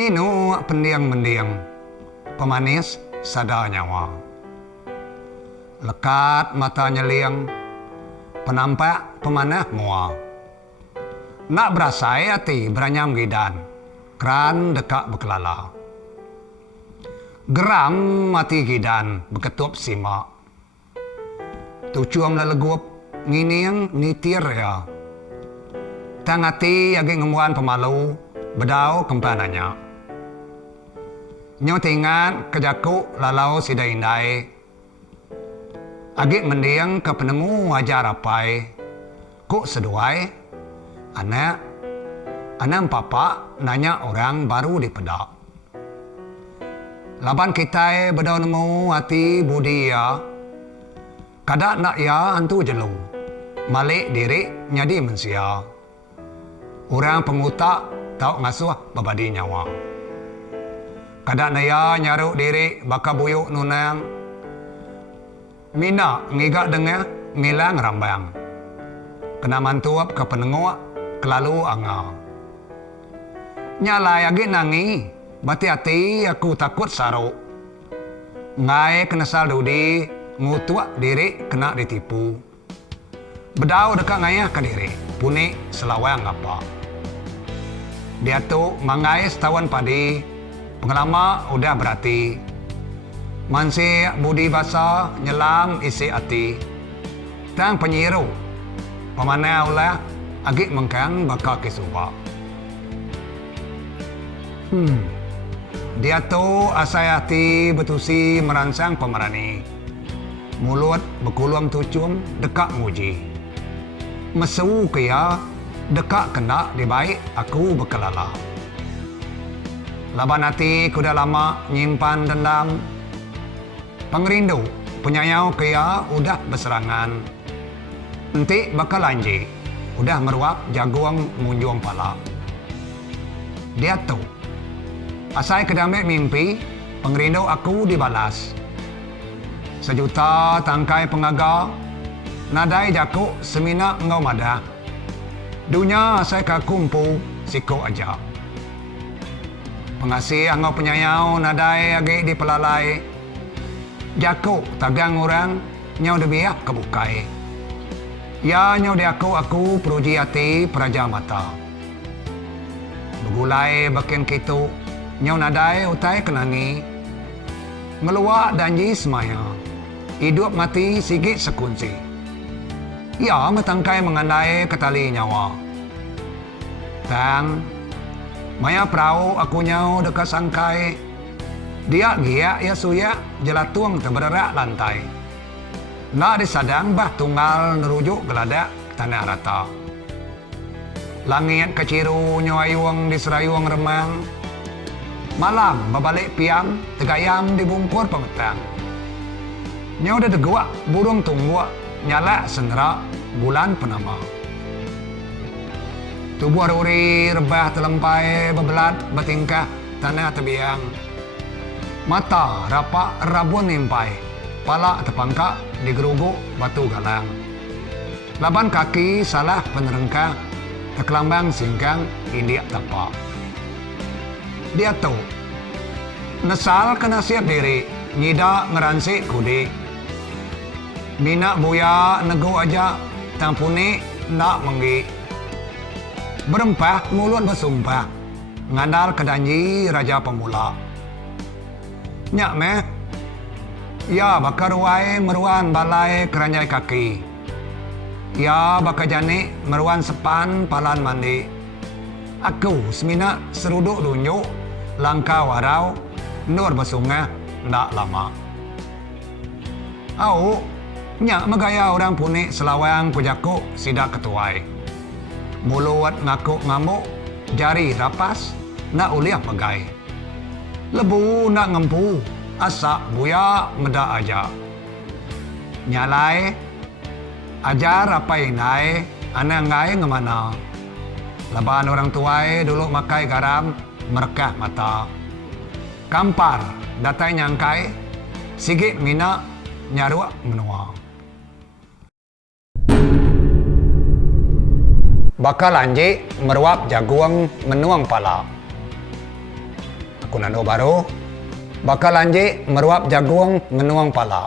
Nino pendiang-mendiang, pemanis sadar nyawa. Lekat mata nyeliang, penampak pemanah mua. Nak berasai hati beranyam gidan, keran dekak berkelala. Geram mati gidan berketup simak. Tucuam lelegup nginiang nitir ya. Tang hati agi ngemuan pemalu, bedau kempananya. Nyo tingat kejaku lalau sida indai. Agi mendiang ke penemu wajar rapai. Kuk seduai, anak papa nanya orang baru di pedak. Laban kita bedau nemu hati budi ya. Kadak nak ya antu jelu. Malik diri nyadi mensia. Orang pengutak tau ngasuh babadi nyawa. Kadak naya nyaruk diri baka buyuk nunang. Mina ngigak dengar milang rambang. Kena mantuap ke penenguak kelalu anga. Nyalai agi nangi, bati-hati aku takut saruk. Ngai kenesal dudi, ngutuak diri kena ditipu. Bedau dekat ngayah ke diri, punik selawang apa. Dia tu mangai setahun padi, pengelama udah berarti. Mansi budi basa nyelam isi hati. Tang penyiru, pemanah ulah agi mengkang bakal kisuba. Dia tu asai hati betusi merangsang pemerani. Mulut berkulum tucum dekak muji. Mesu kaya dekak kena dibaik aku berkelala. Laban hati kuda lama nyimpan dendam. Pengerindu penyayau kaya udah berserangan. Enti bakal lanji udah meruap jagung munjung pala. Dia tu asai kedamik mimpi pengerindu aku dibalas. Sejuta tangkai pengaga nadai jaku semina engau madah. Dunia saya kakumpu siko aja. Pengasih angau penyayau nadai agi di pelalai. Jaku tagang orang nyau debiak kebukai. Ya nyau di aku peruji hati peraja mata. Begulai bakin kitu nyau nadai utai kenangi. Ngeluak danji semaya. Hidup mati sigit sekunci. Ya metangkai mengandai ketali nyawa. Tang, maya perahu aku nyau dekat sangkai. Dia giak ya suya jelatuang terbererak lantai. Nak disadang bah tunggal nerujuk geladak tanah rata. Langit keciru nyawayuang di serayuang remang. Malam babalik piam tegayam di bungkur pemetang. Nyau dah deguak burung tungguak nyala senera bulan penama. Tubuh ruri rebah telempai bebelat bertingkah tanah tebiang. Mata rapak rabun nimpai. Pala terpangkak digeruguk batu galang. Laban kaki salah penerengkah terkelambang singkang indiak tapak. Dia tu nesal kena siap diri nyida ngeransik kudi. Mina buya nego aja tampuni nak menggi. Berempah mulut bersumpah ngandal kedanji raja pemula. Nyak meh ya bakar ruai meruan balai keranjai kaki. Ya bakar jani meruan sepan palan mandi. Aku semina seruduk dunjuk langkah warau nur bersungah ndak lama. Au nyak megaya orang punik selawang kujaku sidak ketuai. Mulut ngakuk ngamuk, jari rapas, nak uliah pegai. Lebu nak ngempu, asak buya meda aja. Nyalai, ajar apa inai, anak ngai ngemana. Laban orang tuai dulu makai garam, merekah mata. Kampar, datai nyangkai, sigit mina nyaruak menua. Bakal anji meruap jagung menuang pala. Aku nano baru bakal anjing meruap jagung ngenuang pala.